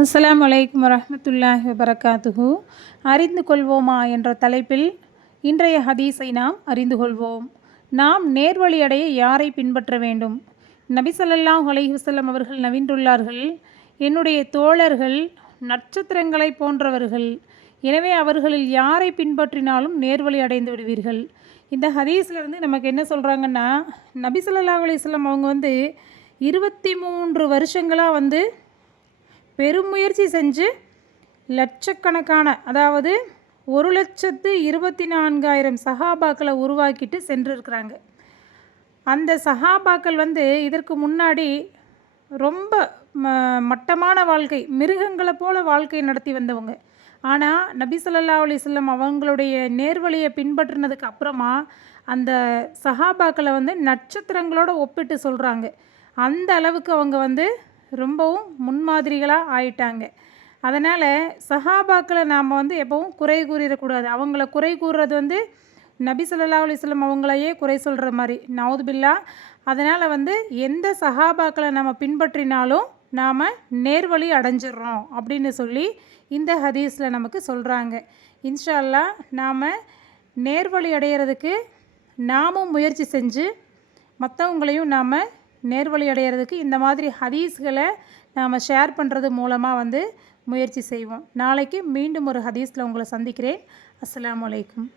அஸ்லாம் வலைக்கம் வரஹ்மத்துல்லாஹி வபரகாத்துஹு. அறிந்து கொள்வோமா என்ற தலைப்பில் இன்றைய ஹதீஸை நாம் அறிந்து கொள்வோம். நாம் நேர்வழி அடைய யாரை பின்பற்ற வேண்டும்? நபி ஸல்லல்லாஹு அவர்கள் நவின்றுள்ளார்கள் என்னுடைய தோழர்கள் நட்சத்திரங்களை போன்றவர்கள். எனவே அவர்களில் யாரை பின்பற்றினாலும் நேர்வழி அடைந்து விடுவீர்கள். இந்த ஹதீஸ்லேருந்து நமக்கு என்ன சொல்கிறாங்கன்னா நபி ஸல்லல்லாஹு அவங்க வந்து இருபத்தி மூன்று வருஷங்களாக வந்து பெருமுயற்சி செஞ்சு லட்சக்கணக்கான அதாவது ஒரு லட்சத்து இருபத்தி நான்காயிரம் சஹாபாக்களை உருவாக்கிட்டு சென்றிருக்கிறாங்க. அந்த சஹாபாக்கள் வந்து இதற்கு முன்னாடி ரொம்ப ம மட்டமான வாழ்க்கை மிருகங்களை போல வாழ்க்கை நடத்தி வந்தவங்க. ஆனால் நபி ஸல்லல்லாஹு அலிஸ்லம் அவங்களுடைய நேர்வழியை பின்பற்றினதுக்கு அப்புறமா அந்த சஹாபாக்களை வந்து நட்சத்திரங்களோட ஒப்பிட்டு சொல்கிறாங்க அந்த அளவுக்கு அவங்க வந்து ரொம்பவும் முன்மாதிரிகளாக ஆயிட்டாங்க. அதனால் சஹாபாக்களை நாம் வந்து எப்பவும் குறை கூறிடக்கூடாது. அவங்கள குறை கூறுறது வந்து நபி சொல்லா அலிஸ்லம் அவங்களையே குறை சொல்கிற மாதிரி. நவுதுபில்லா அதனால் வந்து எந்த சஹாபாக்களை நம்ம பின்பற்றினாலும் நாம் நேர்வழி அடைஞ்சிடுறோம் அப்படின்னு சொல்லி இந்த ஹதீஸில் நமக்கு சொல்கிறாங்க இன்ஷால்லா நாம் நேர்வழி அடையிறதுக்கு நாமும் முயற்சி செஞ்சு மற்றவங்களையும் நாம் நேர்வழி அடையிறதுக்கு இந்த மாதிரி ஹதீஸ்களை நாம் ஷேர் பண்ணுறது மூலமாக வந்து முயற்சி செய்வோம். நாளைக்கு மீண்டும் ஒரு ஹதீஸில் உங்களை சந்திக்கிறேன். அஸ்ஸலாமு அலைக்கும்.